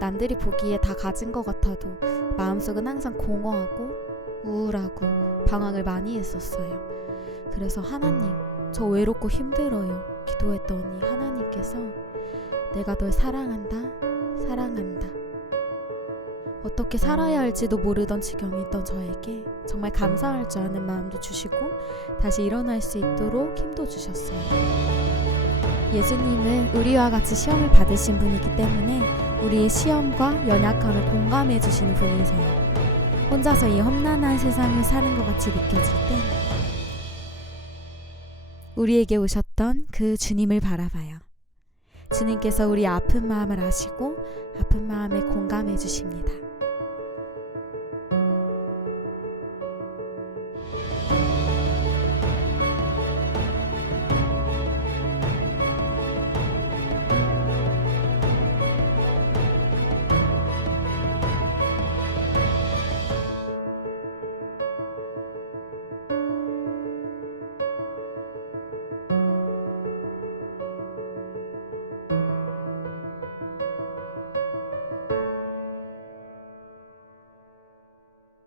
남들이 보기에 다 가진 것 같아도 마음속은 항상 공허하고 우울하고 방황을 많이 했었어요. 그래서 하나님, 저 외롭고 힘들어요. 기도했더니 하나님께서 내가 널 사랑한다, 사랑한다. 어떻게 살아야 할지도 모르던 지경에 있던 저에게 정말 감사할 줄 아는 마음도 주시고 다시 일어날 수 있도록 힘도 주셨어요. 예수님은 우리와 같이 시험을 받으신 분이기 때문에 우리의 시험과 연약함을 공감해 주시는 분이세요. 혼자서 이 험난한 세상을 사는 것 같이 느껴질 때 우리에게 오셨던 그 주님을 바라봐요. 주님께서 우리 아픈 마음을 아시고 아픈 마음에 공감해 주십니다.